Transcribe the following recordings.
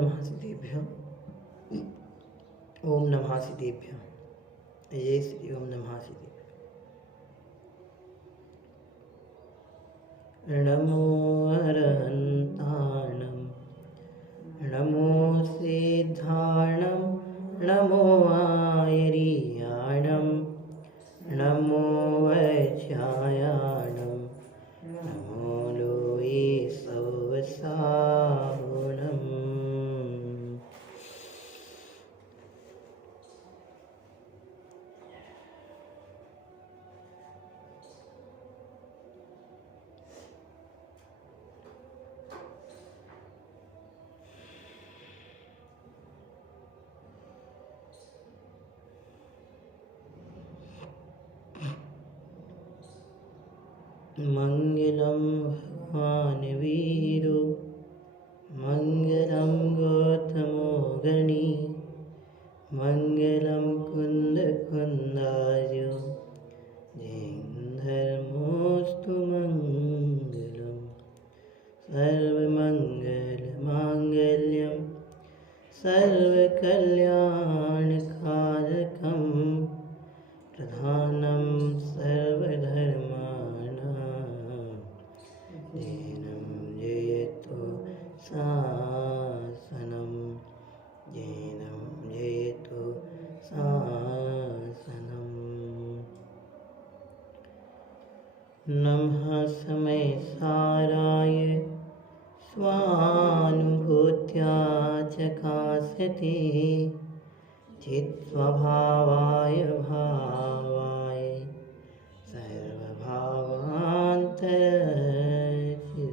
नमः सिद्धेभ्यः। ओम नमः सिद्धेभ्यः। जय श्री ओम नमः सिद्धेभ्यः। नमो अरहन्ताणं, नमो सिद्धाणं, नमो आयर्याणं, नमो वैश्यायाणं, नमो लोये सवसाहुणम्। मंगलम भगवान वीरो, मंगलम गौतमो गणी, मंगलम कुंद कुंदार्यो, जैन धर्मोस्तु मंगलम। सर्वमंगल मांगल्यम सर्वकल्याणकारकम, प्रधानम सर्वधर्माणां, जैनं जयतु शासनं, जैनं जयतु शासनम्। नमः समय साराय स्वानुभूत्या चकासते, चित्स्वभावाय भावाय सर्वभावान्तरचिते,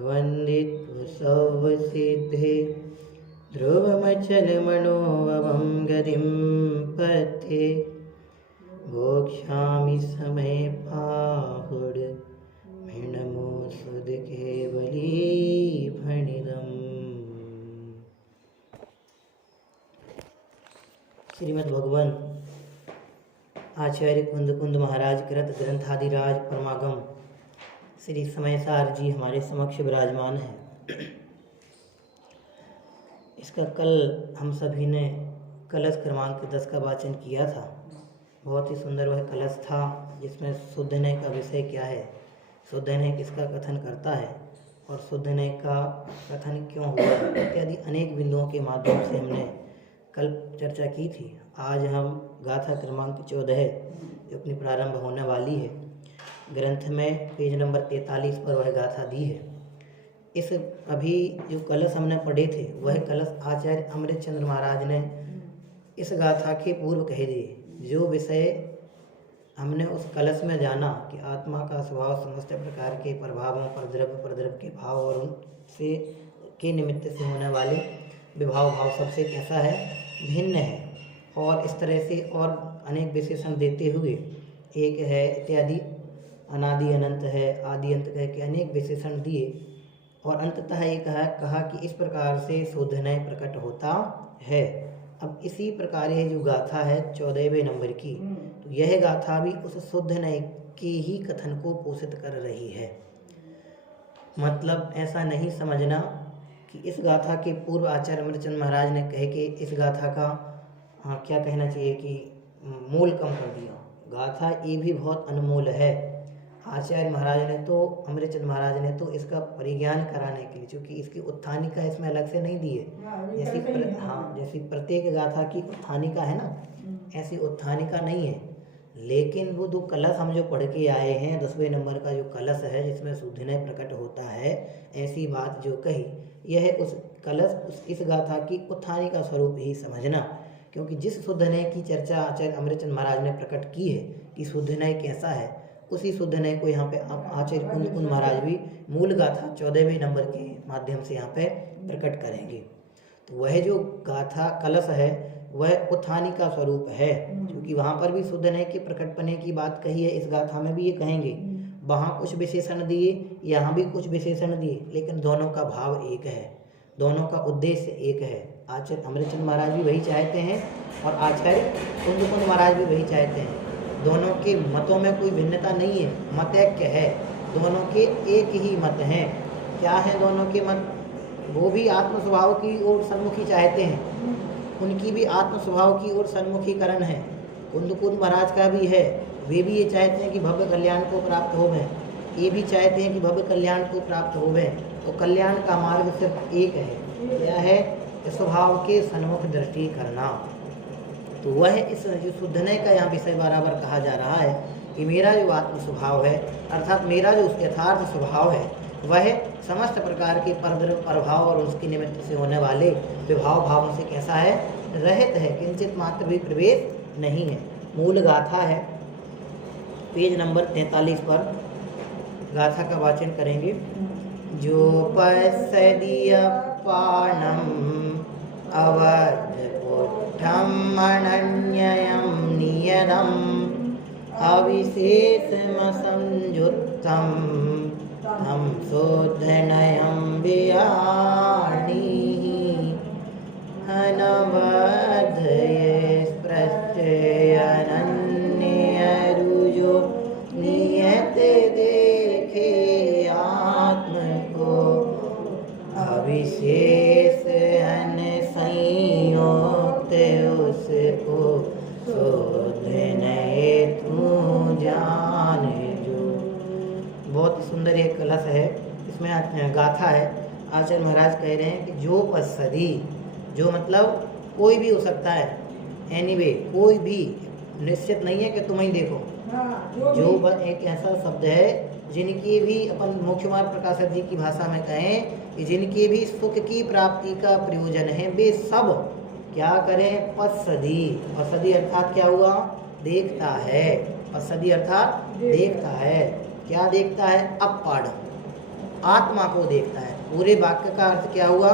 वन्दित्वसौवसिद्धे ध्रुवमचलमनोभवं गतिं पथे, भोक्ष्यामि समय पाहुड, नमो सुध केवली फणिदम्। श्रीमद् भगवान आचार्य कुंद कुंद महाराज कृत ग्रंथादिराज परमागम श्री समयसार जी हमारे समक्ष विराजमान है। इसका कल हम सभी ने कलश क्रमांक 10 का वाचन किया था। बहुत ही सुंदर वह कलश था, जिसमें शुद्धने का विषय क्या है, शुद्धने किसका कथन करता है और शुद्धने का कथन क्यों हुआ इत्यादि अनेक बिंदुओं के माध्यम से हमने कल चर्चा की थी। आज हम गाथा क्रमांक 14 जो अपनी प्रारंभ होने वाली है, ग्रंथ में पेज नंबर 43 पर वह गाथा दी है। इस अभी जो कलश हमने पढ़े थे वह कलश आचार्य अमृतचंद्र महाराज ने इस गाथा के पूर्व कह दिए। जो विषय हमने उस कलश में जाना कि आत्मा का स्वभाव समस्त प्रकार के प्रभावों पर द्रव्य के भाव और उनसे के निमित्त से होने वाले विभाव भाव सबसे कैसा है, भिन्न है, और इस तरह से और अनेक विशेषण देते हुए एक है इत्यादि, अनादि अनंत है, आदि अंत कह के अनेक विशेषण दिए और अंततः ये कहा कि इस प्रकार से शोधनय प्रकट होता है। अब इसी प्रकार ये जो गाथा है 14वें नंबर की, तो यह गाथा भी उस शुद्ध नय की ही कथन को पोषित कर रही है। मतलब ऐसा नहीं समझना कि इस गाथा के पूर्व आचार्य अमृतचंद महाराज ने कहे कि इस गाथा का क्या कहना चाहिए कि मूल कम कर दिया। गाथा ये भी बहुत अनमोल है। आचार्य महाराज ने तो, अमृतचंद महाराज ने तो इसका परिज्ञान कराने के लिए, क्योंकि इसकी उत्थानिका इसमें अलग से नहीं दी है। जैसी प्रत्येक गाथा की उत्थानिका है ना, ऐसी उत्थानिका नहीं है। लेकिन वो दो कलश हम जो पढ़ के आए हैं, 10वें नंबर का जो कलश है जिसमें शुद्धनय प्रकट होता है, ऐसी बात जो कही, यह उस कलश इस गाथा की उत्थानिका स्वरूप ही समझना। क्योंकि जिस शुद्धनय की चर्चा आचार्य अमृतचंद महाराज ने प्रकट की है कि शुद्धनय कैसा है, उसी शुद्धनय को यहाँ पे आचार्य कुंद कुंद महाराज भी मूल गाथा 14वें नंबर के माध्यम से यहाँ पे प्रकट करेंगे। तो वह जो गाथा कलश है वह उत्थानिका स्वरूप है, क्योंकि वहाँ पर भी शुद्धनय के प्रकटपने की बात कही है। इस गाथा में भी ये कहेंगे, वहाँ कुछ विशेषण दिए, यहाँ भी कुछ विशेषण दिए, लेकिन दोनों का भाव एक है, दोनों का उद्देश्य एक है। आचार्य अमृतचंद महाराज भी वही चाहते हैं और आचार्य कुंद कुंद महाराज भी वही चाहते हैं। दोनों के मतों में कोई भिन्नता नहीं है, मत ऐक्य है, दोनों के एक ही मत हैं। क्या है दोनों के मत? वो भी आत्म स्वभाव की ओर सन्मुखी चाहते हैं, उनकी भी आत्म स्वभाव की ओर सन्मुखीकरण है। कुंद महाराज का भी है, वे भी ये चाहते हैं कि भव्य कल्याण को प्राप्त हो गए, ये भी चाहते हैं कि भव्य कल्याण को प्राप्त हो गए। तो कल्याण का मार्ग सिर्फ एक है, क्या है? स्वभाव के सन्मुख दृष्टि करना। तो वह इस जो शुद्धने का यहाँ विषय बराबर कहा जा रहा है कि मेरा जो आत्म स्वभाव है, अर्थात मेरा जो यथार्थ स्वभाव है, वह समस्त प्रकार के प्रभाव और उसके निमित्त से होने वाले विभाव भावों से कैसा है? रहित है, किंचित मात्र भी प्रवेश नहीं है। मूल गाथा है, पेज नंबर 43 पर गाथा का वाचन करेंगे। जो पश्यदीय पाणम अवधपुट्ठम अनन्ययम नियतम अविशेषमसंयुक्तम तम शोधनयं वियाणि अनवधये स्पृष्टयनन्यरुजो नियत देखे आत्म को अविशेष संयुक्त उसको शोधनये तू जान जो। बहुत सुंदर एक कलश है, इसमें गाथा है। आचार्य महाराज कह रहे हैं कि जो पश्यति, जो मतलब कोई भी हो सकता है, एनीवे कोई भी, निश्चित नहीं है कि तुम ही देखो। जो एक ऐसा शब्द है जिनकी भी अपन मुख्य मार्ग प्रकाशक जी की भाषा में कहें कि जिनके भी सुख की प्राप्ति का प्रयोजन है, वे सब क्या करें? पश्यति। पश्यति अर्थात क्या हुआ? देखता है। पश्यति अर्थात देखता है। क्या देखता है? अपाढ़, आत्मा को देखता है। पूरे वाक्य का अर्थ क्या हुआ?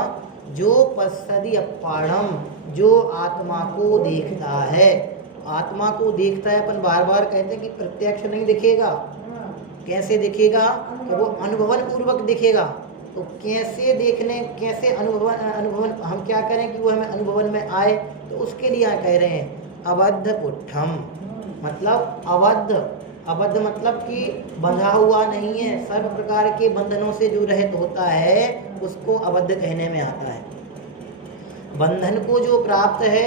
जो पश्यति अपाढ़म, जो आत्मा को देखता है। आत्मा को देखता है, अपन बार बार कहते हैं कि प्रत्यक्ष नहीं दिखेगा। कैसे दिखेगा? कि वो अनुभवन पूर्वक दिखेगा। तो कैसे देखने, कैसे अनुभवन हम क्या करें कि वो हमें अनुभवन में आए? तो उसके लिए यहाँ कह रहे हैं अबद्ध पुट्ठम, मतलब अबद्ध। अबद्ध मतलब कि बंधा हुआ नहीं है, सर्व प्रकार के बंधनों से जो रहित होता है उसको अबद्ध कहने में आता है। बंधन को जो प्राप्त है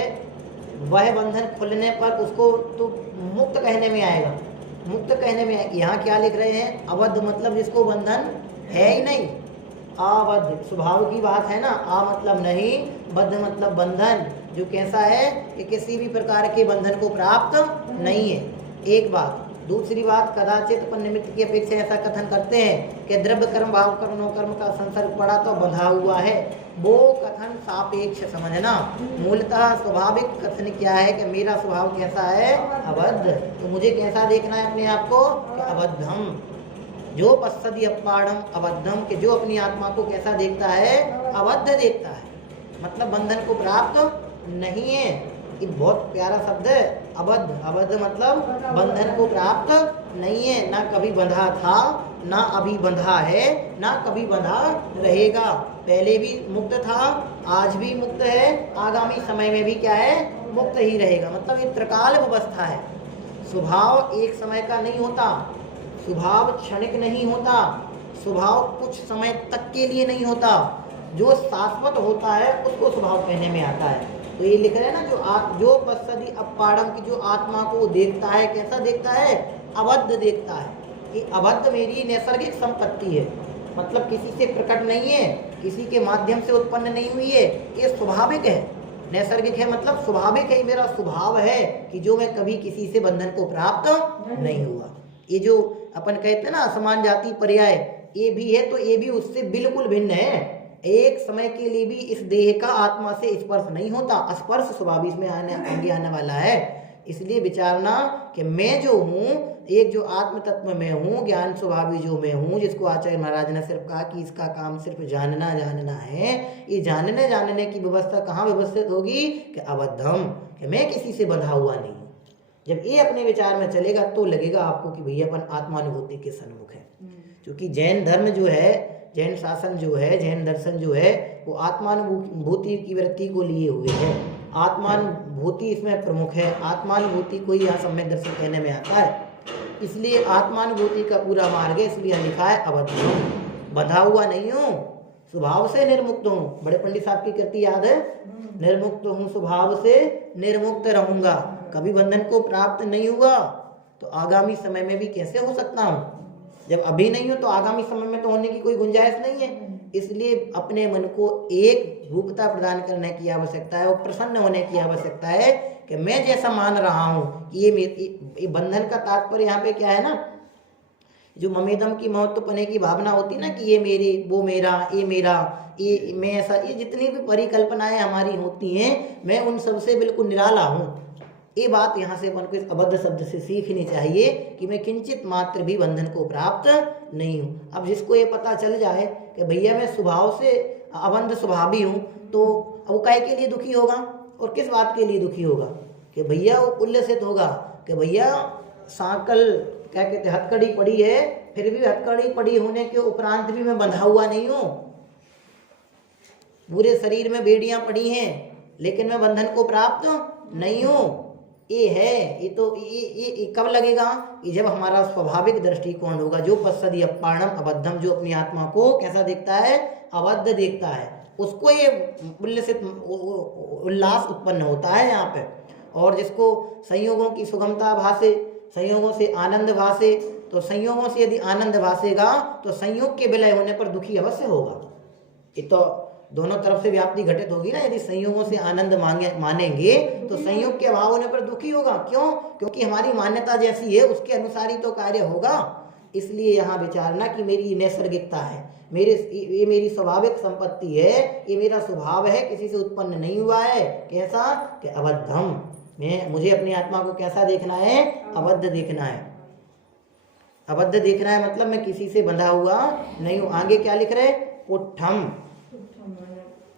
वह बंधन खुलने पर उसको तो मुक्त कहने में आएगा। मुक्त कहने में यहाँ क्या लिख रहे हैं? अबद्ध मतलब जिसको बंधन है ही नहीं। अबद्ध स्वभाव की बात है ना, आ मतलब नहीं, बद्ध मतलब बंधन, जो कैसा है कि किसी भी प्रकार के बंधन को प्राप्त नहीं है। एक बात। दूसरी बात, कदाचित अपन निमित्त की अपेक्षा ऐसा कथन करते हैं कि द्रव्य कर्म भाव कर्म कर्म का संसर्ग पड़ा तो बंधा हुआ है। वो कथन सापेक्ष समझना। मूलतः स्वाभाविक कथन क्या है कि मेरा स्वभाव कैसा है? अबद्ध। तो मुझे कैसा देखना है अपने आप को? कि अबद्धम। जो पश्यति अपाढ़म अबद्धम, के जो अपनी आत्मा को कैसा देखता है? अबद्ध देखता है, मतलब बंधन को प्राप्त नहीं है। ये बहुत प्यारा शब्द है, अबद्ध। अबद्ध मतलब बंधन को प्राप्त नहीं है, ना कभी बंधा था, ना अभी बंधा है, ना कभी बंधा रहेगा। पहले भी मुक्त था, आज भी मुक्त है, आगामी समय में भी क्या है? मुक्त ही रहेगा। मतलब ये त्रिकाल व्यवस्था है। स्वभाव एक समय का नहीं होता, स्वभाव क्षणिक नहीं होता, स्वभाव कुछ समय तक के लिए नहीं होता। जो शाश्वत होता है उसको स्वभाव कहने में आता है। तो ये लिख रहे हैं ना, जो पश्यति अपाढ़म की जो आत्मा को देखता है, कैसा देखता है? अबद्ध देखता है। कि अबद्ध मेरी नैसर्गिक संपत्ति है, मतलब किसी से प्रकट नहीं है, किसी के माध्यम से उत्पन्न नहीं हुई है, ये स्वाभाविक है। नैसर्गिक है मतलब स्वाभाविक है, मेरा स्वभाव है कि जो मैं कभी किसी से बंधन को प्राप्त नहीं हुआ। ये जो अपन कहते हैं ना असमान जाति पर्याय, ये भी है, तो ये भी उससे बिल्कुल भिन्न है। एक समय के लिए भी इस देह का आत्मा से स्पर्श नहीं होता, स्पर्श स्वभाव इसमें आने वाला है। इसलिए विचारना कि मैं जो हूँ, एक जो आत्म तत्व में हूँ, ज्ञान स्वभावी जो मैं हूँ, जिसको आचार्य महाराज ने सिर्फ कहा कि इसका काम सिर्फ जानना है। ये जानने की व्यवस्था कहाँ व्यवस्थित होगी? कि अबद्धम, कि मैं किसी से बंधा हुआ नहीं। जब ये अपने विचार में चलेगा तो लगेगा आपको कि भैया अपन आत्मानुभूति के सन्मुख है। क्योंकि जैन धर्म जो है, जैन शासन जो है, जैन दर्शन जो है, वो आत्मानुभूति की वृत्ति को लिए हुए है। आत्मानुभूति इसमें प्रमुख है। आत्मानुभूति को यहाँ सम्यक दर्शन कहने में आता है। इसलिए आत्मानुभूति का पूरा मार्ग है, इसलिए लिखा है अबद्ध। बंधा हुआ नहीं हूँ, स्वभाव से निर्मुक्त हूँ। बड़े पंडित साहब की कृति याद है, निर्मुक्त हूँ स्वभाव से निर्मुक्त रहूंगा। कभी बंधन को प्राप्त नहीं हुआ तो आगामी समय में भी कैसे हो सकता हूँ? जब अभी नहीं हो तो आगामी समय में तो होने की कोई गुंजाइश नहीं है। इसलिए अपने मन को एक रूपता प्रदान करने की आवश्यकता है और प्रसन्न होने की आवश्यकता है कि मैं जैसा मान रहा हूँ कि ये बंधन का तात्पर्य यहाँ पे क्या है ना, जो ममेदम की महत्वपने की भावना होती है ना कि ये मेरे, वो मेरा, ये मेरा, ये मैं ऐसा, ये जितनी भी परिकल्पनाएं हमारी होती हैं मैं उन सब से बिल्कुल निराला हूँ। ये बात यहाँ से अपन को इस अबद्ध शब्द से सीखनी चाहिए कि मैं किंचित मात्र भी बंधन को प्राप्त नहीं हूँ। अब जिसको ये पता चल जाए कि भैया मैं स्वभाव से अबंध स्वभावी हूँ, तो वो काहे के लिए दुखी होगा और किस बात के लिए दुखी होगा? कि भैया वो उल्लसित होगा कि भैया सांकल क्या कहते हथकड़ी पड़ी है, फिर भी हथकड़ी पड़ी होने के उपरांत भी मैं बंधा हुआ नहीं हूँ। पूरे शरीर में बेड़ियां पड़ी हैं लेकिन मैं बंधन को प्राप्त नहीं हूँ। ये है, ये तो ये कब लगेगा कि जब हमारा स्वाभाविक दृष्टिकोण होगा। जो पश्यति अपाणम अबद्धम, जो अपनी आत्मा को कैसा देखता है? अबद्ध देखता है, उसको ये उल्लसित उल्लास उत्पन्न होता है यहाँ पे। और जिसको संयोगों की सुगमता भासे, संयोगों से आनंद भासे, तो संयोगों से यदि आनंद भासेगा तो संयोग के विलय होने पर दुखी अवश्य होगा। ये तो दोनों तरफ से व्याप्ति घटित होगी ना। यदि संयोगों से आनंद मानेंगे तो संयोग के अभाव होने पर दुखी होगा। क्यों? क्योंकि हमारी मान्यता जैसी है उसके अनुसार ही तो कार्य होगा। इसलिए यहाँ विचारना कि मेरी नैसर्गिकता है, ये मेरी स्वाभाविक संपत्ति है, ये मेरा स्वभाव है, किसी से उत्पन्न नहीं हुआ है। कैसा? कि अबद्धम। मुझे अपनी आत्मा को कैसा देखना है? अबद्ध देखना है। अबद्ध देखना है मतलब मैं किसी से बंधा हुआ नहीं हूँ। आगे क्या लिख रहे? पुट्ठम।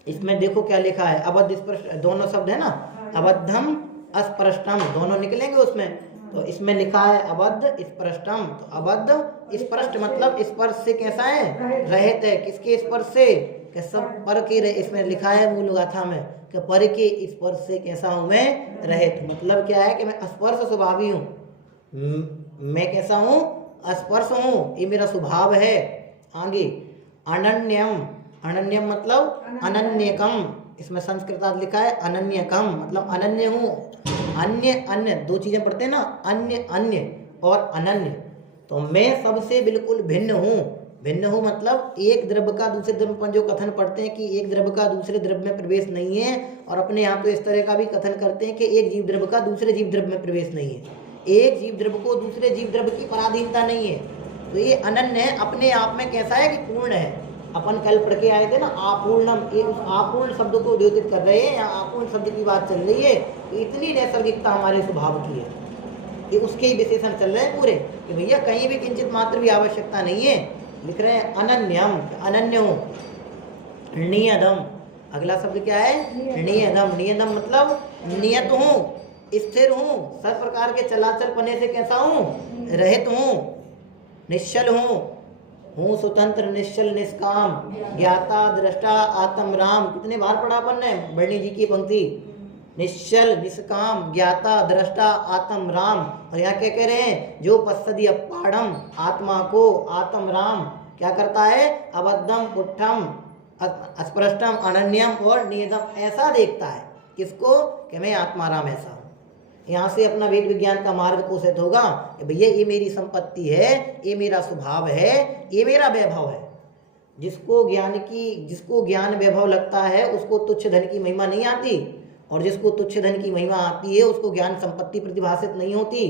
इसमें देखो क्या लिखा है, अबद्ध स्पष्ट, दोनों शब्द है ना, अबद्धम अस्पृष्टम, दोनों निकलेंगे उसमें। तो इसमें लिखा है अबद्ध स्पृष्टम। तो अबद्ध स्पष्ट मतलब स्पर्श से कैसा है? रहित है। किसके स्पर्श से? कि सब पर के, इसमें लिखा है मूल गाथा में कि पर के स्पर्श से कैसा हूं मैं? रहित। मतलब क्या है कि मैं स्पर्श स्वभावी हूँ। मैं कैसा हूँ? स्पर्श हूँ, ये मेरा स्वभाव है। आगे अनन्यम। अनन्यम मतलब अनन्यकम। इसमें संस्कृतार्थ लिखा है अनन्यकम, मतलब अनन्य हूँ। अन्य अन्य दो चीजें पढ़ते हैं ना, अन्य अन्य और अनन्य। तो मैं सबसे बिल्कुल भिन्न हूँ। भिन्न हूँ मतलब एक द्रव्य का दूसरे द्रव्य पर जो कथन पढ़ते हैं कि एक द्रव्य का दूसरे द्रव्य में प्रवेश नहीं है, और अपने यहाँ तो इस तरह का भी कथन करते हैं कि एक जीव द्रव्य का दूसरे जीव द्रव्य में प्रवेश नहीं है, एक जीव द्रव्य को दूसरे जीव द्रव्य की पराधीनता नहीं है। तो ये अनन्य है, अपने आप में कैसा है कि पूर्ण है। अपन कल पढ़ के आए थे ना आपूर्णम, ये उस आपूर्ण शब्द को उद्योगित कर रहे हैं, यहाँ आपूर्ण शब्द की बात चल रही है। तो इतनी नैसर्गिकता हमारे स्वभाव की है, ये उसके ही विशेषण चल रहे हैं पूरे कि भैया कहीं भी किंचित मात्र भी आवश्यकता नहीं है। लिख रहे हैं अनन्यम, अनन्य हूँ। नियतम, अगला शब्द क्या है? नियतम। नियतम मतलब नियत हूँ, स्थिर हूँ, सब प्रकार के चलाचल पने से कैसा हूँ? रहित हूँ। निश्चल हूँ स्वतंत्र, निश्चल, निष्काम, ज्ञाता, दृष्टा, आत्म राम। कितने बार पढ़ा अपन ने बर्णी जी की पंक्ति? निश्चल, निष्काम, ज्ञाता, दृष्टा, आत्म राम। और यहाँ क्या कह रहे हैं? जो पश्यति अपाणम, आत्मा को, आत्म राम क्या करता है? अबद्धम, पुट्ठम, अस्पृष्टम, अनन्यम और नियतम, ऐसा देखता है। किसको? कि मैं आत्माराम ऐसा हूँ। यहाँ से अपना वेद विज्ञान का मार्ग पोषित होगा कि भैया ये मेरी संपत्ति है, ये मेरा स्वभाव है, ये मेरा वैभव है। जिसको ज्ञान वैभव लगता है उसको तुच्छ धन की महिमा नहीं आती, और जिसको तुच्छ धन की महिमा आती है उसको ज्ञान संपत्ति प्रतिभाषित नहीं होती।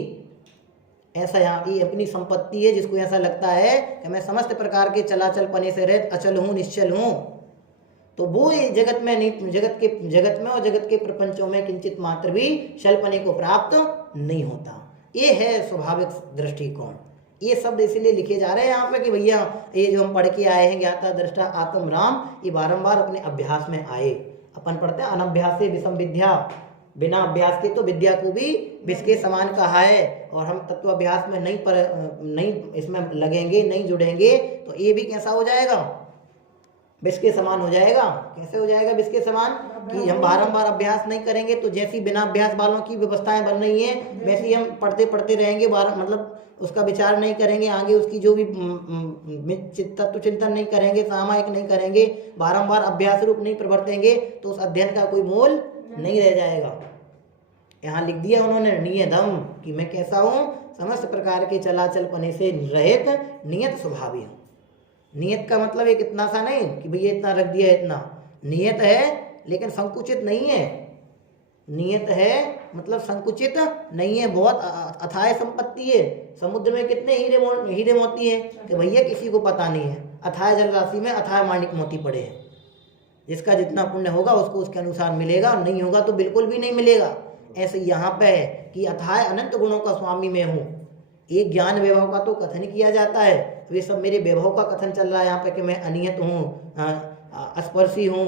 ऐसा यहाँ की अपनी संपत्ति है जिसको ऐसा लगता है कि मैं समस्त प्रकार के चलाचल पने से रहित अचल हूँ, निश्चल हूँ। तो वो जगत में नहीं, जगत में और जगत के प्रपंचों में किंचित मात्र भी शल्पने को प्राप्त नहीं होता। ये है स्वाभाविक दृष्टिकोण। ये शब्द इसीलिए लिखे जा रहे हैं यहाँ पे कि भैया ये जो हम पढ़ के आए हैं ज्ञाता, दृष्टा, आत्म राम, ये बारंबार अपने अभ्यास में आए। अपन पढ़ते हैं अनभ्यास से विषम विद्या, बिना अभ्यास के तो विद्या को भी विष के समान कहा है। और हम तत्वाभ्यास में नहीं इसमें लगेंगे, नहीं जुड़ेंगे तो ये भी कैसा हो जाएगा? विष के समान हो जाएगा। कैसे हो जाएगा विष के समान? कि हम बारंबार अभ्यास नहीं करेंगे तो जैसी बिना अभ्यास वालों की व्यवस्थाएं बन रही हैं वैसी हम पढ़ते पढ़ते रहेंगे, मतलब उसका विचार नहीं करेंगे, आगे उसकी जो भी तत्व चिंतन नहीं करेंगे, सामायिक नहीं करेंगे, बारंबार अभ्यास रूप नहीं प्रवर्तेंगे तो उस अध्ययन का कोई मोल नहीं रह जाएगा। यहाँ लिख दिया उन्होंने नियतम, कि मैं कैसा हूँ? समस्त प्रकार के चलाचल पने से रहित नियत स्वभावी हूँ। नियत का मतलब एक इतना सा नहीं कि भैया इतना रख दिया इतना, नियत है लेकिन संकुचित नहीं है। नियत है मतलब संकुचित नहीं है, बहुत अथाह संपत्ति है। समुद्र में कितने हीरे मोती हैं कि भैया किसी को पता नहीं है। अथाह जल राशि में अथाह माणिक मोती पड़े हैं। जिसका जितना पुण्य होगा उसको उसके अनुसार मिलेगा, और नहीं होगा तो बिल्कुल भी नहीं मिलेगा। ऐसे यहाँ पे है कि अथाह अनंत गुणों का स्वामी मैं हूँ। एक ज्ञान वैभव का तो कथन किया जाता है, वे सब मेरे वैभव का कथन चल रहा है यहाँ पे कि मैं अनियत हूँ, अस्पर्शी हूँ,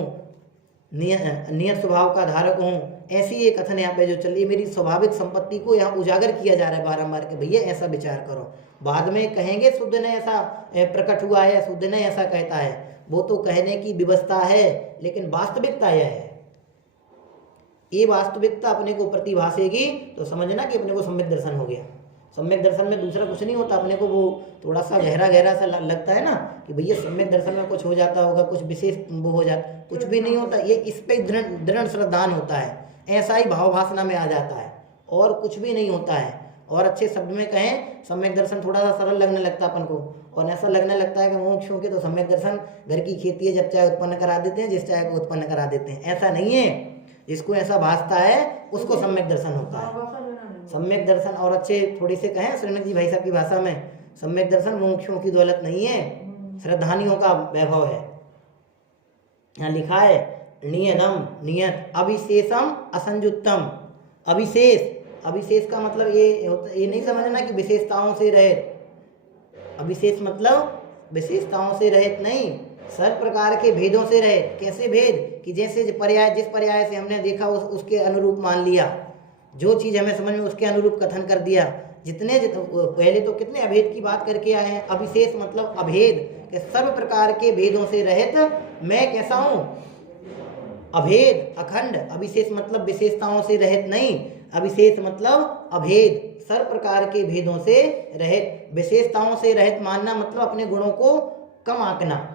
नियत स्वभाव का धारक हूँ। ऐसी ये कथन यहाँ पे जो चल रही है, मेरी स्वाभाविक संपत्ति को यहाँ उजागर किया जा रहा है बारंबार कि भैया ऐसा विचार करो। बाद में कहेंगे शुद्ध ने ऐसा प्रकट हुआ है, शुद्ध ने ऐसा कहता है, वो तो कहने की व्यवस्था है, लेकिन वास्तविकता यह है। ये वास्तविकता अपने को प्रतिभासेगी तो समझना कि अपने को सम्यक दर्शन हो गया। सम्यक दर्शन में दूसरा कुछ नहीं होता, अपने को वो थोड़ा सा गहरा सा लगता है ना कि भैया सम्यक दर्शन में कुछ हो जाता होगा, कुछ विशेष वो हो जाता, कुछ भी नहीं होता। ये इस पे दृढ़ श्रद्धान होता है, ऐसा ही भाव भासना में आ जाता है, और कुछ भी नहीं होता है। और अच्छे शब्द में कहें, सम्यक दर्शन थोड़ा सा सरल लगने लगता है अपन को, और ऐसा लगने लगता है कि मोक्षों के तो सम्यक दर्शन घर की खेती है, जब चाहे उत्पन्न करा देते हैं, जिस चाहे को उत्पन्न करा देते हैं। ऐसा नहीं है। जिसको ऐसा भासता है उसको सम्यक दर्शन होता है। सम्यक दर्शन, और अच्छे थोड़ी से कहें श्रीनाथ जी भाई साहब की भाषा में, सम्यक दर्शन मोक्षों की दौलत नहीं है, श्रद्धानियों का वैभव है। यहाँ लिखा है नियतम, नियत, अविशेषम असंयुक्तम। अविशेष का मतलब ये नहीं समझना कि विशेषताओं से रहित। अविशेष मतलब विशेषताओं से रहित नहीं, सर्व प्रकार के भेदों से रहित। कैसे भेद? कि जैसे जिस पर्याय से हमने देखा उसके अनुरूप मान लिया, जो चीज़ हमें समझ में उसके अनुरूप कथन कर दिया। पहले तो कितने अभेद की बात करके आए हैं। अविशेष मतलब अभेद, कि सर्व प्रकार के भेदों से रहित मैं कैसा हूँ? अभेद, अखंड। अविशेष मतलब विशेषताओं से रहित नहीं, अविशेष मतलब अभेद, सर्व प्रकार के भेदों से रहित। विशेषताओं से रहित मानना मतलब अपने गुणों को कम आंकना।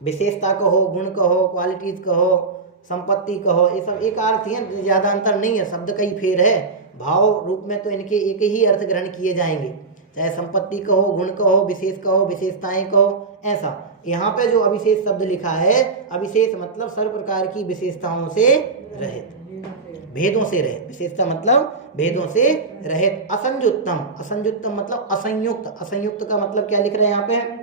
विशेषता कहो, गुण कहो, क्वालिटीज कहो, संपत्ति कहो, ये सब एक अर्थ ही है, ज़्यादा अंतर नहीं है। शब्द का ही फेर है, भाव रूप में तो इनके एक ही अर्थ ग्रहण किए जाएंगे। चाहे संपत्ति कहो, गुण कहो, विशेष कहो, विशेषताएं कहो, ऐसा। यहाँ पे जो अविशेष शब्द लिखा है, अविशेष मतलब सर्व प्रकार की विशेषताओं से रहित, भेदों से रहित। विशेषता मतलब भेदों से रहित। असंयुक्तम, असंयुक्तम मतलब असंयुक्त। असंयुक्त का मतलब क्या लिख रहे हैं यहाँ पे?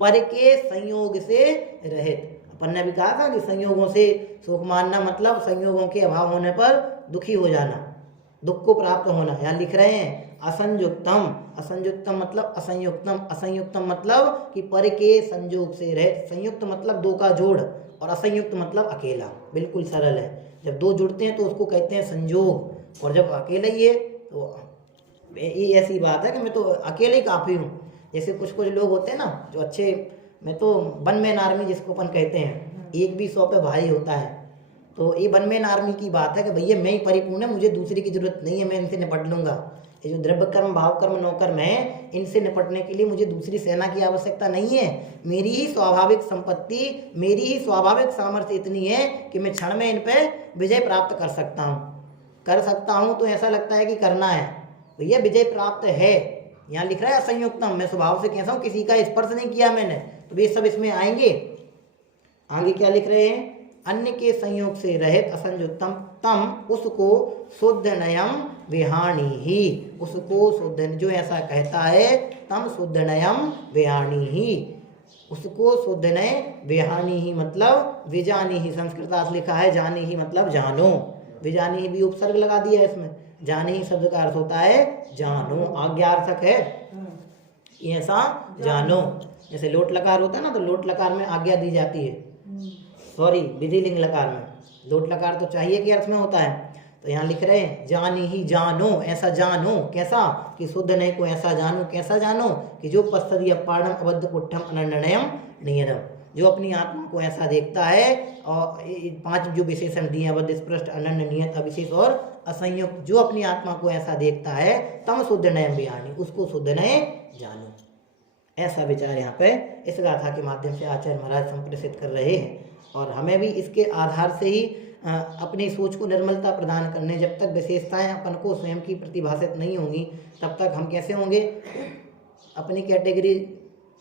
पर के संयोग से रहित। अपन ने भी कहा था कि संयोगों से सुख मानना मतलब संयोगों के अभाव होने पर दुखी हो जाना, दुख को प्राप्त होना। यहाँ लिख रहे हैं असंयुक्तम। असंयुक्तम मतलब असंयुक्तम। असंयुक्तम मतलब कि पर के संयोग से रहित। संयुक्त मतलब दो का जोड़, और असंयुक्त मतलब अकेला। बिल्कुल सरल है। जब दो जुड़ते हैं तो उसको कहते हैं संयोग, और जब अकेला ही है तो ये ऐसी बात है कि मैं तो अकेले ही काफ़ी हूँ। जैसे कुछ लोग होते हैं ना जो अच्छे, मैं तो वन मैन आर्मी जिसको अपन कहते हैं, एक भी 100 पे भारी होता है। तो ये वन मैन आर्मी की बात है कि भैया मैं ही परिपूर्ण है, मुझे दूसरे की जरूरत नहीं है, मैं इनसे निपट लूंगा। ये जो द्रव्य कर्म, भाव कर्म, नौकर्म है, इनसे निपटने के लिए मुझे दूसरी सेना की आवश्यकता नहीं है। मेरी ही स्वाभाविक संपत्ति, मेरी ही स्वाभाविक सामर्थ्य इतनी है कि मैं क्षण में इन पर विजय प्राप्त कर सकता हूँ। तो ऐसा लगता है कि करना है, भैया विजय प्राप्त है। यहाँ लिख रहा है असंयुक्तम, मैं स्वभाव से कैसा हूँ, किसी का स्पर्श नहीं किया मैंने, तो ये सब इसमें आएंगे। आगे क्या लिख रहे हैं? अन्य के संयोग से रहित असंयुक्तम तम, उसको शुद्ध नयम विहाणी ही। उसको शुद्ध, जो ऐसा कहता है, तम शुद्ध नयम विहाणी ही। उसको शुद्ध नय विहाणी ही मतलब विजानी ही। संस्कृत लिखा है जानी ही मतलब जानो। विजानी ही भी उपसर्ग लगा दिया है इसमें। जानी ही शब्द का अर्थ होता है जानो, आज्ञार्थक है। ऐसा जानो, जैसे लोट लकार होता है ना, तो लोट लकार में आज्ञा दी जाती है, सॉरी विधिलिंग लकार में। लोट लकार तो चाहिए के अर्थ में होता है। तो यहाँ लिख रहे हैं जानी ही जानो, ऐसा जानो। कैसा? कि शुद्ध नहीं को ऐसा जानो। कैसा जानो? कि जो पश्चर्य पारणम अबद्ध कुट्ठम अनन्यम नियतम, जो अपनी आत्मा को ऐसा देखता है। और 5 जो विशेषण दिए, अबद्ध, स्पृष्ट, अनन्य, नियत, अविशेष और असंयुक्त, जो अपनी आत्मा को ऐसा देखता है, तम शुद्ध नयम विहानी, उसको शुद्ध नय जानो। ऐसा विचार यहाँ पे इस गाथा के माध्यम से आचार्य महाराज संप्रेषित कर रहे हैं। और हमें भी इसके आधार से ही अपनी सोच को निर्मलता प्रदान करने, जब तक विशेषताएं अपन को स्वयं की प्रतिभाषित नहीं होंगी तब तक हम कैसे होंगे, अपनी कैटेगरी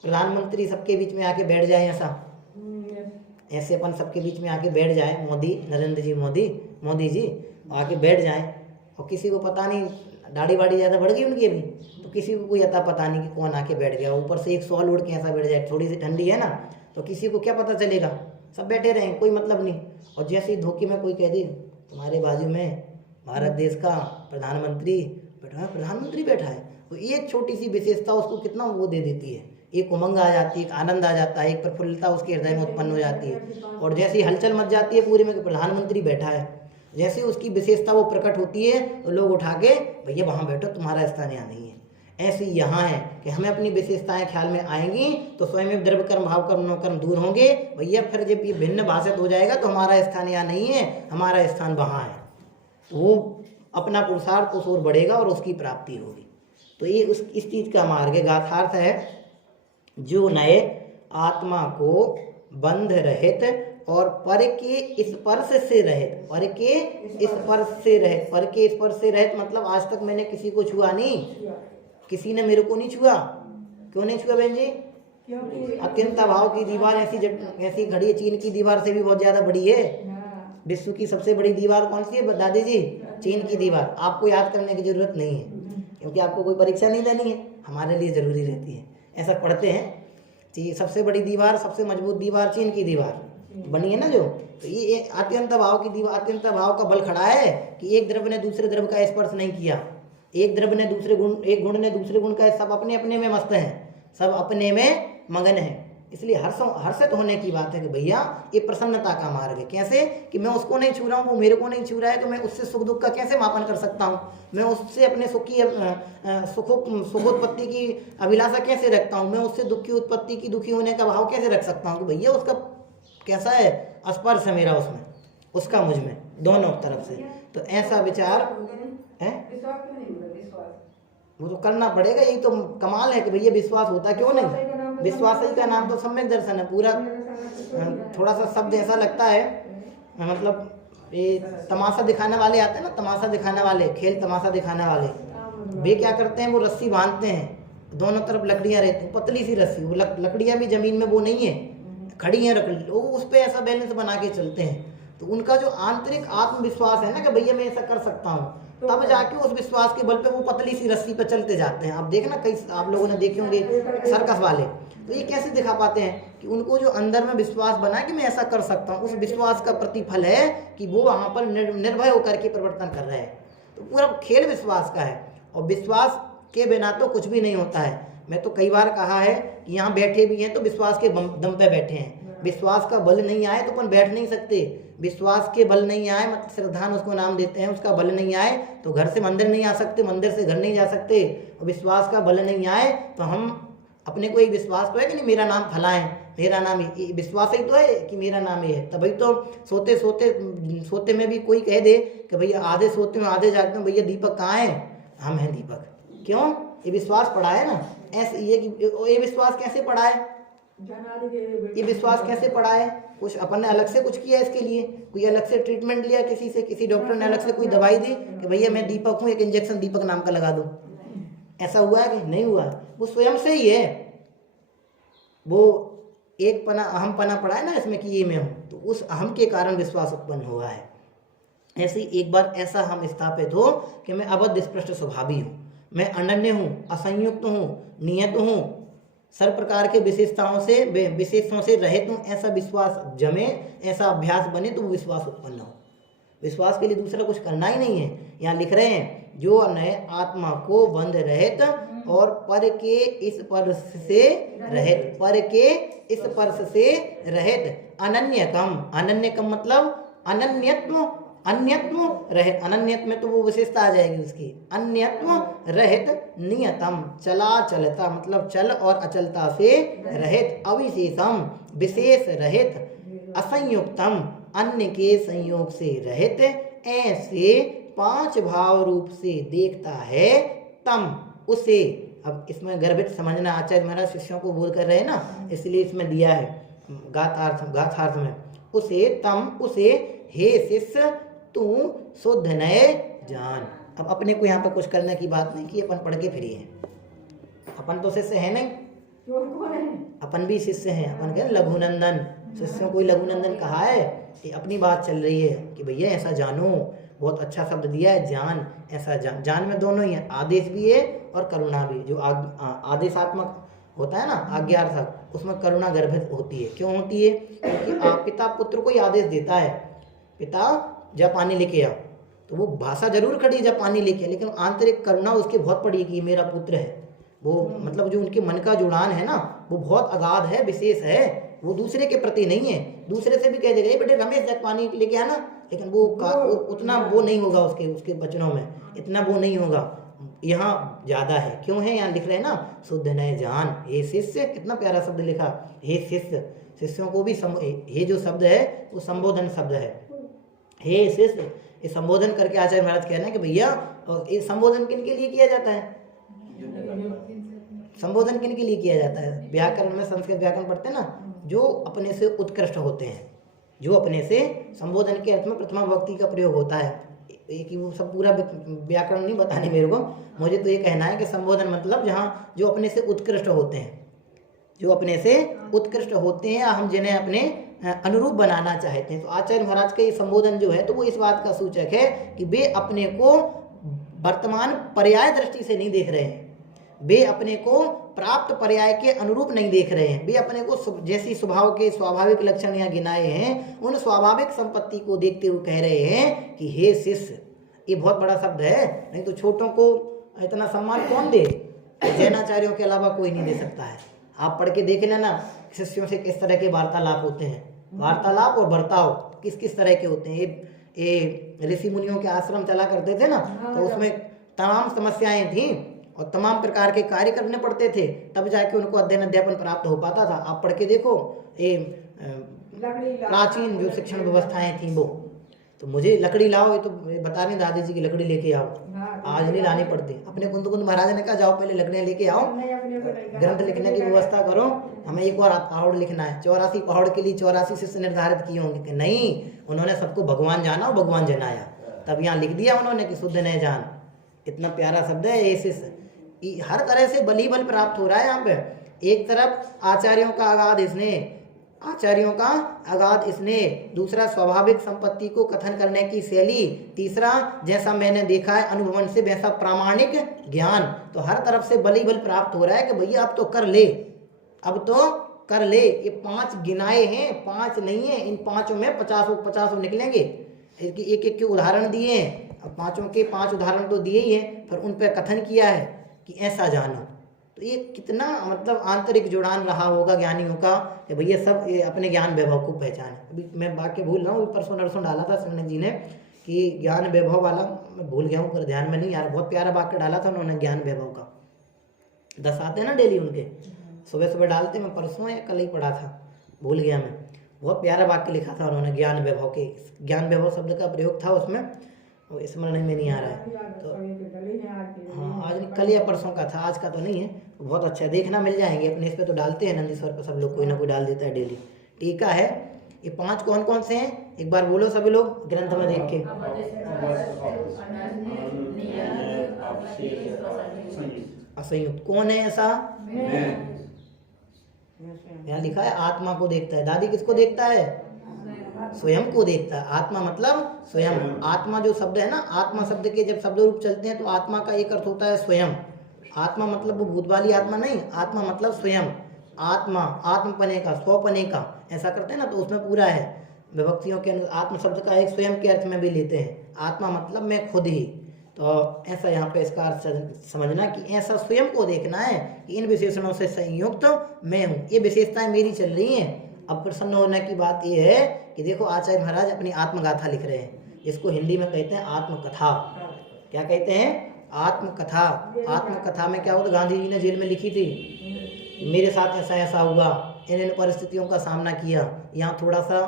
प्रधानमंत्री सबके बीच में आके बैठ जाए, ऐसे अपन सबके बीच में आके बैठ जाए, मोदी, नरेंद्र जी मोदी जी आके बैठ जाए, और किसी को पता नहीं, दाढ़ी वाड़ी ज़्यादा बढ़ गई उनकी अभी, तो किसी को कोई अता पता नहीं कि कौन आके बैठ गया, ऊपर से एक शॉल उड़ के ऐसा बैठ जाए, थोड़ी सी ठंडी है ना, तो किसी को क्या पता चलेगा, सब बैठे रहें, कोई मतलब नहीं। और जैसे ही धोखे में कोई कह दे तुम्हारे बाजू में भारत देश का प्रधानमंत्री बैठा है, तो एक छोटी सी विशेषता उसको कितना वो दे देती है, एक उमंग आ जाती है, एक आनंद आ जाता है, एक प्रफुल्लता उसके हृदय में उत्पन्न हो जाती है। और जैसे ही हलचल मच जाती है पूरे में कि प्रधानमंत्री बैठा है, जैसे उसकी विशेषता वो प्रकट होती है तो लोग उठा के भैया वहाँ बैठो, तुम्हारा स्थान यहाँ नहीं है। ऐसे यहाँ है कि हमें अपनी विशेषताएं ख्याल में आएंगी तो स्वयं द्रव्य कर्म भाव कर्म नौकर्म दूर होंगे। भैया फिर जब ये भिन्न भाषित हो जाएगा तो हमारा स्थान यहाँ नहीं है, हमारा स्थान वहाँ है, तो वो अपना पुरुषार्थ उस ओर बढ़ेगा और उसकी प्राप्ति होगी। तो ये इस चीज़ का मार्ग है। गाथार्थ है, जो नए आत्मा को बंध रहित और पर के स्पर्श से रहित, पर के स्पर्श से रहित मतलब आज तक मैंने किसी को छुआ नहीं, किसी ने मेरे को नहीं छुआ। क्यों नहीं छुआ बहन जी? अत्यंत अभाव की दीवार ऐसी घड़ी है, चीन की दीवार से भी बहुत ज्यादा बड़ी है। विश्व की सबसे बड़ी दीवार कौन सी है दादी जी? चीन की दीवार। आपको याद करने की जरूरत नहीं है, क्योंकि आपको कोई परीक्षा नहीं देनी है, हमारे लिए जरूरी रहती है। ऐसा पढ़ते हैं, सबसे बड़ी दीवार, सबसे मजबूत दीवार चीन की दीवार बनी है ना जो। तो ये अत्यंत भाव की दीवार, अत्यंत भाव का बल खड़ा है कि एक द्रव्य ने दूसरे द्रव्य का स्पर्श नहीं किया, एक द्रव्य ने दूसरे गुण, एक गुण ने दूसरे गुण का, सब अपने अपने में मस्त हैं, सब अपने में मगन हैं। इसलिए हर्षित होने की बात है कि भैया ये प्रसन्नता का मार्ग है। कैसे कि मैं उसको नहीं छू रहा हूँ, वो मेरे को नहीं छू रहा है, तो मैं उससे सुख दुख का कैसे मापन कर सकता हूँ? मैं उससे अपने सुखोत्पत्ति की अभिलाषा कैसे रखता हूँ? मैं उससे दुख की उत्पत्ति की, दुखी होने का भाव कैसे रख सकता हूँ कि भैया उसका कैसा है, स्पर्श है मेरा उसमें, उसका मुझ में, दोनों तरफ से। तो ऐसा विचार है, वो तो करना पड़ेगा। यही तो कमाल है कि भैया विश्वास होता क्यों नहीं? विश्वास ही का नाम तो सम्यक दर्शन है। पूरा थोड़ा सा शब्द ऐसा लगता है, मतलब ये तमाशा दिखाने वाले आते हैं ना, तमाशा दिखाने वाले, खेल तमाशा दिखाने वाले, वे क्या करते हैं, वो रस्सी बांधते हैं, दोनों तरफ लकड़ियां रहती हैं, पतली सी रस्सी, वो लकड़ियां भी जमीन में वो नहीं है, खड़ी हैं लकड़ी, वो उस पर ऐसा बैलेंस बना के चलते हैं। तो उनका जो आंतरिक आत्मविश्वास है ना कि भैया मैं ऐसा कर सकता हूँ, तब जाके उस विश्वास के बल पे वो पतली सी रस्सी पे चलते जाते हैं। आप देखना, कई आप लोगों ने देखे होंगे सर्कस वाले, तो ये कैसे दिखा पाते हैं कि उनको जो अंदर में विश्वास बना कि मैं ऐसा कर सकता हूँ, उस विश्वास का प्रतिफल है कि वो वहाँ पर निर्भय होकर के परिवर्तन कर रहे हैं। तो पूरा खेल विश्वास का है, और विश्वास के बिना तो कुछ भी नहीं होता है। मैं तो कई बार कहा है कि यहाँ बैठे भी हैं तो विश्वास के दम पे बैठे हैं। विश्वास का बल नहीं आए तो अपन बैठ नहीं सकते। विश्वास के बल नहीं आए, मतलब श्रद्धान उसको नाम देते हैं, उसका बल नहीं आए तो घर से मंदिर नहीं आ सकते, मंदिर से घर नहीं जा सकते। और विश्वास का बल नहीं आए तो हम अपने को एक विश्वास तो है कि नहीं मेरा नाम फला है, मेरा नाम विश्वास ही तो है कि मेरा नाम ये है। तभी तो सोते में भी कोई कह दे कि भैया आधे सोते में आधे जागते हैं, भैया दीपक कहाँ है? हम हैं दीपक। क्यों? ये विश्वास पड़ा है ना। ऐसे ये विश्वास कैसे पड़ा है? ये विश्वास कैसे पड़ा है? कुछ अपन ने अलग से कुछ किया इसके लिए, कोई अलग से ट्रीटमेंट लिया किसी से, किसी डॉक्टर ने अलग से कोई दवाई दी कि भैया मैं दीपक हूँ, एक इंजेक्शन दीपक नाम का लगा दो? ऐसा हुआ है कि नहीं हुआ? वो स्वयं से ही है, वो एक पना अहम पना पड़ा है ना इसमें कि ये मैं हूँ, तो उस अहम के कारण विश्वास उत्पन्न हुआ है। ऐसे ही एक बार ऐसा हम स्थापित हो कि मैं अबद्ध स्पष्ट स्वभावी हूँ, मैं अनन्य हूँ, असंयुक्त हूँ, नियत हूँ, सर्व प्रकार के विशेषों से रहित हूँ, ऐसा विश्वास जमे, ऐसा अभ्यास बने तो वो विश्वास उत्पन्न हो। विश्वास के लिए दूसरा कुछ करना ही नहीं है। यहाँ लिख रहे हैं, जो नए आत्मा को बंध रहित और पर के स्पर्श से रहित, पर के स्पर्श से रहित, अनन्यकम, अनन्यकम मतलब अनन्यत्व, अन्यत्व रहित, अनन्यत्व में तो वो विशेषता आ जाएगी उसकी, अन्यत्व रहित नियतम, चला चलता मतलब चल और अचलता से रहित, अविशेषम विशेष रहित, असंयुक्तम अन्य के संयोग से रहित, ऐसे 5 भाव रूप से देखता है तम उसे। अब इसमें गर्भित समझना, आचार्य महाराज शिष्यों को बोल कर रहे हैं ना, इसलिए इसमें दिया है गाथार्थ में, उसे तम उसे हे शिष्य तू शुद्ध नए जान। अब अपने को यहाँ पर कुछ करने की बात नहीं की, अपन पढ़ के फ्री हैं, अपन तो शिष्य है नहीं, अपन भी शिष्य हैं, अपन कह लघुनंदन, शिष्यों को लघुनंदन कहा है कि अपनी बात चल रही है कि भैया ऐसा जानो, बहुत अच्छा शब्द दिया है जान, ऐसा जान, जान में दोनों ही है, आदेश भी है और करुणा भी। जो आदेशात्मक होता है ना आज्ञार्थक, उसमें करुणा गर्भित होती है। क्यों होती है? क्योंकि पिता पुत्र को ही आदेश देता है, पिता जब पानी लेके आओ, तो वो भाषा जरूर खड़ी जब पानी लेके, लेकिन आंतरिक करुणा उसकी बहुत पड़ी कि मेरा पुत्र है, वो मतलब जो उनके मन का जुड़ान है ना वो बहुत अगाध है, विशेष है, वो दूसरे के प्रति नहीं है। दूसरे से भी कह देगा बेटे रमेश जब पानी लेके आना, लेकिन वो उतना वो नहीं होगा, उसके वचनों में इतना वो नहीं होगा, यहाँ ज्यादा है। क्यों है? यहाँ लिख रहे हैं ना शुद्ध नए जान, हे शिष्य, कितना प्यारा शब्द लिखा, हे शिष्य। शिष्यों को भी हे जो शब्द है वो संबोधन शब्द है, हे शिष्य। ये संबोधन करके आचार्य महाराज कह रहे हैं कि भैया, ये संबोधन किन के लिए किया जाता है? संबोधन किन के लिए किया जाता है? व्याकरण में संस्कृत व्याकरण पढ़ते हैं ना, जो अपने से उत्कृष्ट होते हैं, जो अपने से, संबोधन के अर्थ में प्रथमा विभक्ति का प्रयोग होता है। एक वो सब पूरा व्याकरण नहीं बताने मेरे को, मुझे तो ये कहना है कि संबोधन मतलब जहाँ जो अपने से उत्कृष्ट होते हैं, जो अपने से उत्कृष्ट होते हैं, हम जिन्हें अपने अनुरूप बनाना चाहते हैं। तो आचार्य महाराज का ये संबोधन जो है तो वो इस बात का सूचक है कि वे अपने को वर्तमान पर्याय दृष्टि से नहीं देख रहे हैं, वे अपने को प्राप्त पर्याय के अनुरूप नहीं देख रहे हैं, वे अपने को जैसी स्वभाव के स्वाभाविक लक्षण यहाँ गिनाए हैं उन स्वाभाविक संपत्ति को देखते हुए कह रहे हैं कि हे शिष्य। ये बहुत बड़ा शब्द है, नहीं तो छोटों को इतना सम्मान कौन दे? जैनाचार्यों के अलावा कोई नहीं दे सकता है। आप पढ़ के देख लेना शिष्यों से किस तरह के वार्तालाप होते हैं, वार्तालाप और बर्ताव किस किस तरह के होते हैं। ये ऋषि मुनियों के आश्रम चला करते थे ना, तो उसमें तमाम समस्याएं थी और तमाम प्रकार के कार्य करने पड़ते थे, तब जाके उनको अध्ययन अध्यापन प्राप्त हो पाता था। आप पढ़ के देखो ये प्राचीन जो शिक्षण व्यवस्थाएं थी वो, तो मुझे लकड़ी लाओ, ये तो बता रहे दादी जी की लकड़ी लेके आओ, आज नहीं लानी पड़ती। अपने कुंद महाराज ने कहा जाओ पहले लकड़ियाँ लेके आओ, ग्रंथ लिखने की व्यवस्था करो, हमें एक बार पहाड़ लिखना है। 84 पहाड़ के लिए 84 शिष्य निर्धारित किए होंगे कि नहीं, उन्होंने सबको भगवान जाना और भगवान जनाया, तब यहाँ लिख दिया उन्होंने कि शुद्ध नए जान। इतना प्यारा शब्द है ये शिष्य। हर तरह से बली बल प्राप्त हो रहा है यहाँ पे। एक तरफ आचार्यों का अगाध स्नेह, आचार्यों का अगाध स्नेह, दूसरा स्वाभाविक संपत्ति को कथन करने की शैली, तीसरा जैसा मैंने देखा है अनुभवन से वैसा प्रामाणिक ज्ञान। तो हर तरफ से बली बल प्राप्त हो रहा है कि भैया अब तो कर ले, अब तो कर ले। ये 5 गिनाए हैं, 5 नहीं है, इन 5 में 50 निकलेंगे। एक एक के उदाहरण दिए हैं, अब 5 के 5 उदाहरण तो दिए ही हैं, फिर उन पर कथन किया है कि ऐसा जानो। तो ये कितना मतलब आंतरिक जुड़ान रहा होगा ज्ञानियों का कि भैया सब ये अपने ज्ञान वैभव को पहचाने। अभी मैं वाक्य भूल रहा हूँ, परसों नरसों डाला था सिंह जी ने कि ज्ञान वैभव वाला, मैं भूल गया हूँ पर ध्यान में नहीं यार, बहुत प्यारा वाक्य डाला था उन्होंने ज्ञान वैभव का। 10 आते हैं ना डेली उनके, सुबह सुबह डालते, मैं परसों या कल ही पढ़ा था, भूल गया मैं। बहुत प्यारा वाक्य लिखा था उन्होंने ज्ञान वैभव के, ज्ञान वैभव शब्द का प्रयोग था उसमें, वो स्मरण में नहीं आ रहा है। तो हाँ, आज कल या परसों का था, आज का तो नहीं है। बहुत अच्छा, देखना मिल जाएंगे अपने इस पे तो डालते हैं नंदीश्वर पर, सब लोग कोई ना कोई डाल देता है डेली। टीका है, ये 5 कौन कौन से हैं एक बार बोलो सभी लोग ग्रंथ में देख के। असंयुक्त कौन है ऐसा? यहाँ लिखा है आत्मा को देखता है। दादी किसको देखता है? स्वयं को देखता है। आत्मा मतलब स्वयं। आत्मा जो शब्द है ना, आत्मा शब्द के जब शब्द रूप चलते हैं तो आत्मा का एक अर्थ होता है स्वयं। आत्मा मतलब वो भूत वाली आत्मा नहीं, आत्मा मतलब स्वयं। आत्मा आत्मपने का, स्वपने का ऐसा करते हैं ना, तो उसमें पूरा है विभक्तियों के अनुसार। आत्म शब्द का एक स्वयं के अर्थ में भी लेते हैं, आत्मा मतलब मैं खुद ही। तो ऐसा यहाँ पे इसका अर्थ समझना कि ऐसा स्वयं को देखना है कि इन विशेषणों से संयुक्त मैं हूँ, ये विशेषताएं मेरी चल रही हैं। अब प्रसन्न होने की बात यह है कि देखो आचार्य महाराज अपनी आत्मगाथा लिख रहे हैं। जिसको हिंदी में कहते हैं आत्मकथा। क्या कहते हैं? आत्मकथा। आत्मकथा में क्या होता? गांधी जी ने जेल में लिखी थी, मेरे साथ ऐसा ऐसा हुआ, इन परिस्थितियों का सामना किया। यहाँ थोड़ा सा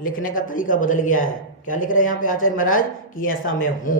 लिखने का तरीका बदल गया है। क्या लिख रहे हैं यहाँ पे आचार्य महाराज? कि ऐसा मैं हूँ,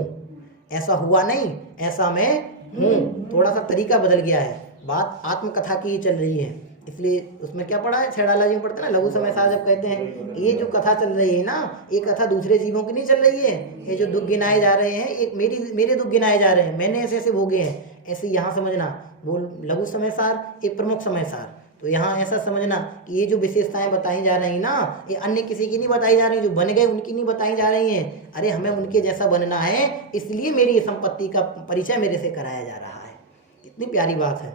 ऐसा हुआ नहीं, ऐसा मैं हूँ। थोड़ा सा तरीका बदल गया है। बात आत्मकथा की ही चल रही है, इसलिए उसमें क्या पढ़ा है? छैड़ाला जी में पढ़ते ना, लघु समय सार जब कहते हैं ये जो कथा चल रही है ना, ये कथा दूसरे जीवों की नहीं चल रही है। ये जो दुख गिनाए जा रहे हैं, एक मेरे दुख गिनाए जा रहे हैं, मैंने ऐसे ऐसे भोगे हैं, ऐसे यहाँ समझना। वो लघु समय सार, एक प्रमुख समय सार। तो यहाँ ऐसा समझना कि ये जो विशेषताएं बताई जा रही ना, ये अन्य किसी की नहीं बताई जा रही, जो बन गए उनकी नहीं बताई जा रही हैं। अरे हमें उनके जैसा बनना है, इसलिए मेरी संपत्ति का परिचय मेरे से कराया जा रहा है। इतनी प्यारी बात है।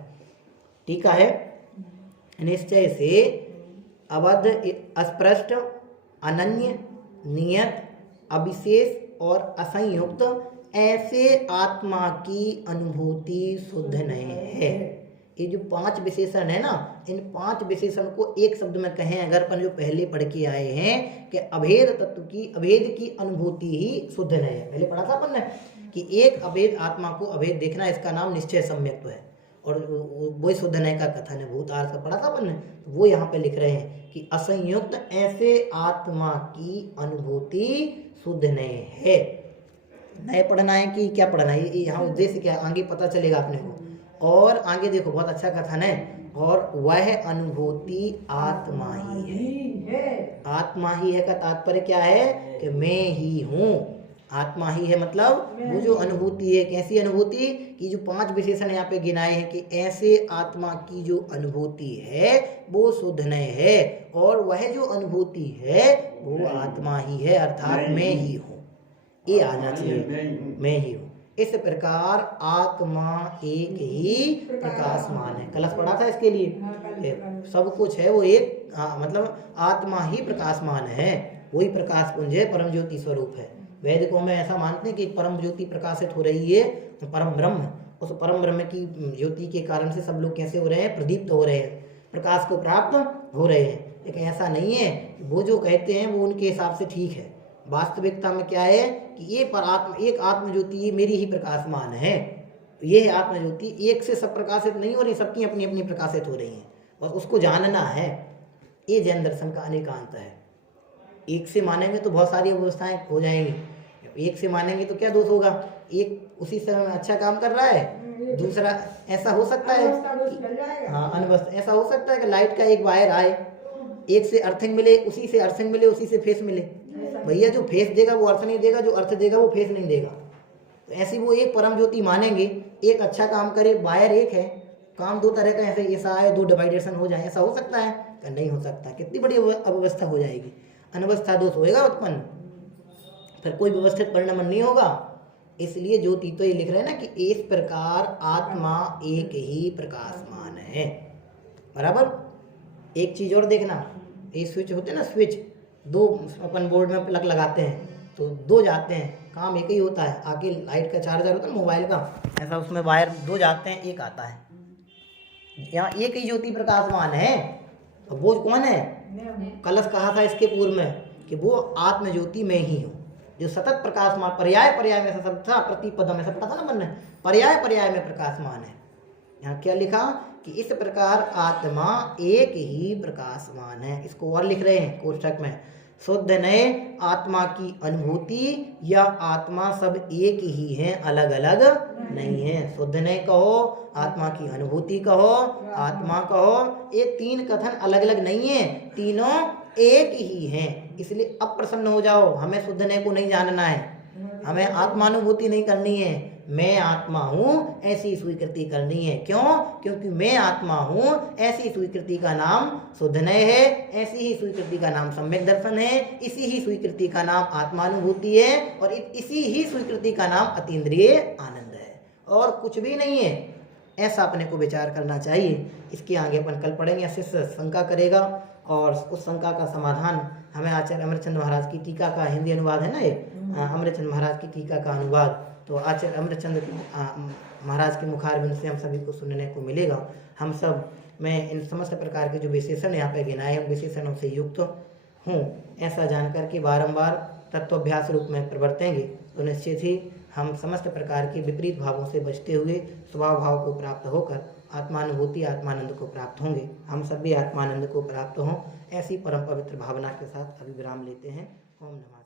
टीका है, निश्चय से अवध अस्पृष्ट, अनन्य, नियत, अविशेष और असंयुक्त ऐसे आत्मा की अनुभूति शुद्ध नहीं है। ये जो 5 विशेषण है ना, इन 5 विशेषण को एक शब्द में कहें अगर अपन जो पहले पढ़ के आए हैं कि अभेद तत्व की, अभेद की अनुभूति ही शुद्ध नहीं है। पहले पढ़ा था अपन ने कि एक अभेद आत्मा को अभेद देखना, इसका नाम निश्चय सम्यक्त्व है। और वो शुद्ध नहीं का कथन है, भूतार्थ का पढ़ा था अपन ने। वो यहाँ पे लिख रहे हैं कि असंयुक्त ऐसे आत्मा की अनुभूति शुद्ध नहीं है। नए पढ़ना है कि क्या पढ़ना है? यहाँ उद्देश्य क्या है, आगे पता चलेगा अपने को। और आगे देखो, बहुत अच्छा कथन है, और वह अनुभूति आत्मा ही है। आत्मा ही है का तात्पर्य क्या है? कि मैं ही हूँ। आत्मा ही है मतलब वो जो अनुभूति है, कैसी अनुभूति? कि जो 5 विशेषण यहाँ पे गिनाए हैं कि ऐसे आत्मा की जो अनुभूति है वो शुद्ध नहीं है, और वह जो अनुभूति है वो आत्मा ही है, अर्थात मैं ही हूँ। ये आना चाहिए, मैं ही हूँ। इस प्रकार आत्मा एक ही प्रकाशमान है। कलश पढ़ा था इसके लिए, सब कुछ है वो एक, मतलब आत्मा ही प्रकाशमान है, वही प्रकाश पुंज है, परम ज्योति स्वरूप है। वैदिकों में ऐसा मानते हैं कि एक परम ज्योति प्रकाशित हो रही है, परम ब्रह्म। उस परम ब्रह्म की ज्योति के कारण से सब लोग कैसे हो रहे हैं? प्रदीप्त हो रहे हैं, प्रकाश को प्राप्त हो रहे हैं। लेकिन ऐसा नहीं है, वो जो कहते हैं वो उनके हिसाब से ठीक है। वास्तविकता में क्या है कि ये एक आत्म ज्योति मेरी ही प्रकाशमान है। ये आत्म ज्योति एक से सब प्रकाशित नहीं हो रही, सबकी अपनी अपनी प्रकाशित हो रही हैं, और उसको जानना है। ये जैन दर्शन का अनेकांत है। एक से मानेंगे तो बहुत सारी अवस्थाएं हो जाएंगी, एक से मानेंगे तो क्या दोष होगा? एक उसी समय में अच्छा काम कर रहा है, दूसरा ऐसा हो सकता है, हाँ अनवस्था ऐसा हो सकता है कि लाइट का एक वायर आए, एक से अर्थिंग मिले, उसी से अर्थिंग मिले, उसी से फेस मिले। भैया जो फेस देगा वो अर्थ नहीं देगा, जो अर्थ देगा वो फेस नहीं देगा। तो ऐसी वो एक परम ज्योति मानेंगे, एक अच्छा काम करे, वायर एक है, काम 2 तरह का ऐसे ऐसा आए, 2 डिवाइडेशन हो जाए, ऐसा हो सकता है? नहीं हो सकता। कितनी बड़ी अव्यवस्था हो जाएगी, अनवस्था दोष होएगा उत्पन्न, फिर कोई व्यवस्थित परिणाम नहीं होगा। इसलिए ज्योति तो ये लिख रहे हैं ना कि इस प्रकार आत्मा एक ही प्रकाशमान है। बराबर। एक चीज और देखना, ये स्विच होते हैं ना, स्विच 2 अपन बोर्ड में प्लग लगाते हैं तो 2 जाते हैं, काम एक ही होता है। आगे लाइट का चार्जर होता है मोबाइल का, ऐसा उसमें वायर 2 जाते हैं, एक आता है। यहाँ एक ही ज्योति प्रकाशमान है। वो कौन है? कलश कहा था इसके पूर्व में कि वो आत्म ज्योति में ही हूँ, जो सतत प्रकाशमान, पर्याय पर्याय में ऐसा सब था, प्रतिपद में सब पता था ना बनना, पर्याय पर्याय में प्रकाशमान है। यहाँ क्या लिखा कि इस प्रकार आत्मा एक ही प्रकाशमान है। इसको और लिख रहे हैं कोष्ठक में, शुद्ध नए आत्मा की अनुभूति या आत्मा सब एक ही है, अलग अलग नहीं है। शुद्ध नए कहो, आत्मा की अनुभूति कहो, आत्मा कहो, ये 3 कथन अलग अलग नहीं है, तीनों एक ही हैं। इसलिए अब प्रसन्न हो जाओ, हमें शुद्ध नए को नहीं जानना है, हमें आत्मानुभूति नहीं करनी है, मैं आत्मा हूँ ऐसी स्वीकृति करनी है। क्यों? क्योंकि मैं आत्मा हूँ ऐसी स्वीकृति का नाम शुद्ध नय है, ऐसी ही स्वीकृति का नाम सम्यक दर्शन है, इसी ही स्वीकृति का नाम आत्मानुभूति है, और इसी ही स्वीकृति का नाम अतीन्द्रिय आनंद है, और कुछ भी नहीं है। ऐसा अपने को विचार करना चाहिए। इसके आगे अपन कल पढ़ेंगे, शिष्य शंका करेगा, और उस शंका का समाधान हमें आचार्य अमृतचंद महाराज की टीका का हिंदी अनुवाद है ना, ये अमृतचंद महाराज की टीका का अनुवाद, तो आचार्य अमृतचंद महाराज के मुखारबिंद से हम सभी को सुनने को मिलेगा। हम सब, मैं इन समस्त प्रकार के जो विशेषण यहाँ पे गिनाए हैं विशेषणों से युक्त हूँ, ऐसा जानकर के बारंबार तत्वाभ्यास रूप में प्रवर्तेंगे तो निश्चित ही हम समस्त प्रकार के विपरीत भावों से बचते हुए स्वभाव भाव को प्राप्त होकर आत्मानुभूति आत्मानंद को प्राप्त होंगे। हम सभी आत्मानंद को प्राप्त हों, ऐसी परम पवित्र भावना के साथ अभी विराम लेते हैं। ओम नमः।